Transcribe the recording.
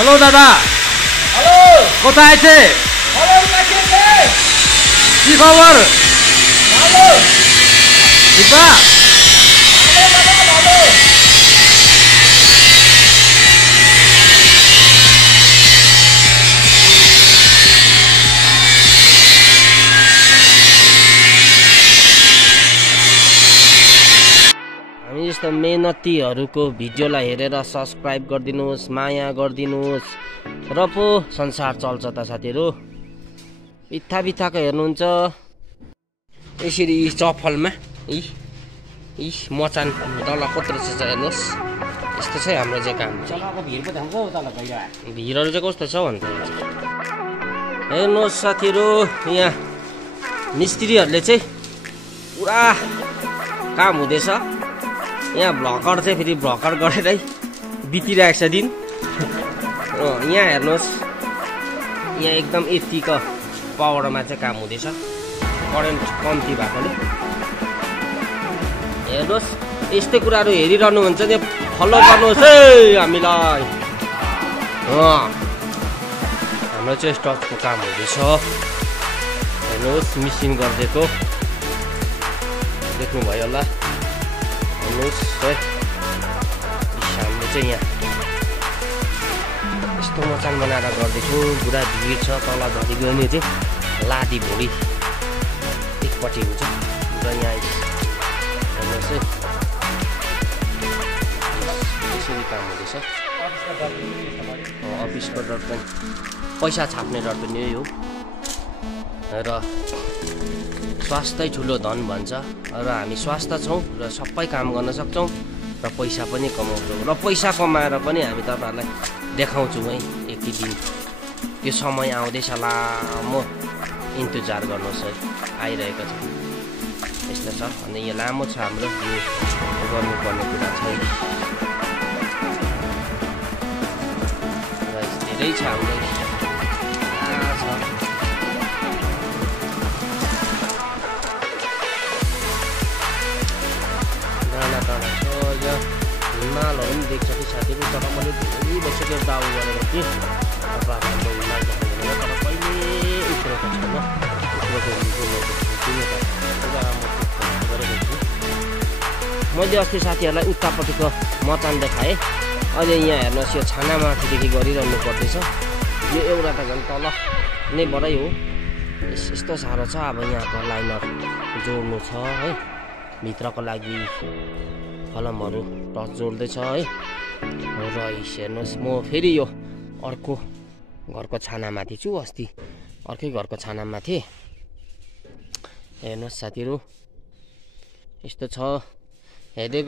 Hello दादा। Hello কোথায় আছে? हेलो কাছে কি খবর? ভালো দিপা ভালো বাবা ভালো हामी जस्तो मेहनतीहरूको भिडियोलाई हेरेर सब्सक्राइब गरिदिनुहोस्, माया गरिदिनुहोस् र पो संसार चल्छ त साथीहरू। बित्था बित्थाको हेर्नुहुन्छ यसरी चफलमा मचान डल्ला कत्रो छ हेर्नुहोस्। यस्तो छ हाम्रो चाहिँ काम। भिडहरू चाहिँ कस्तो छ भन्दा हेर्नुहोस् साथीहरू, यहाँ मिस्त्रीहरूले चाहिँ पुरा काम हुँदैछ। यहाँ भ्लकर चाहिँ फेरि भ्लकर गरेरै बितिरहेको छ दिन। यहाँ हेर्नुहोस्, यहाँ एकदम यतिको पावरमा चाहिँ काम हुँदैछ, करेन्ट कम्ती भएकोले। हेर्नुहोस्, यस्तै कुराहरू हेरिरहनुहुन्छ भने फलो गर्नुहोस् है हामीलाई। हाम्रो चाहिँ स्टकको काम हुँदैछ। हेर्नुहोस्, मिसिन गरिदिएको देख्नुभयो होला। हेर्नुहोस् है, हाम्रो चाहिँ यहाँ यस्तो मचान बनाएर गर्दैछु। पुरा भिड छ। तल झरी गयो भने चाहिँ लादी भुँडी एकपट्टि हुन्छ र यहाँ हेर्नुहोस् है, यसरी काम हुँदैछ। अफिसको डट पनि पैसा छाप्ने डट पनि यही हो। र स्वास्थ्य ठुलो धन भन्छ र हामी स्वास्थ्य छौँ र सबै काम गर्न सक्छौँ र पैसा पनि कमाउँछौँ र पैसा कमाएर पनि हामी तपाईँहरूलाई देखाउँछौँ है एक दिन। त्यो समय आउँदैछ, लामो इन्तजार गर्नुहोस् है, आइरहेको छ। यस्तो छ। अनि यो लामो छ हाम्रो, यो गर्नुपर्ने कुरा छ। र धेरै छ हाम्रो हिमालहरू पनि देख्छ कि साथीहरू। तर मैले धेरै भइसक्यो दाउ गरेर कि तपाईँहरूको हिमाल देख्नुहुँदैन, तर कहिले उत्रको छैन। मैले अस्ति साथीहरूलाई उतापट्टिको मचान देखाएँ। अहिले यहाँ हेर्नुहोस्, यो छानामाथिदेखि गरिरहनु पर्दैछ। यो एउटा त झन् तल नै बडै हो। यस्तो साह्रो छ। अब यहाँको लाइनर जोड्नु छ है, भित्रको लागि कलमहरू टच जोड्दैछ है। र हेर्नुहोस्, म फेरि यो अर्को घरको छानामाथि छु। अस्ति अर्कै घरको छानामा थिएँ। हेर्नुहोस् साथीहरू, यस्तो छ। हेर्दै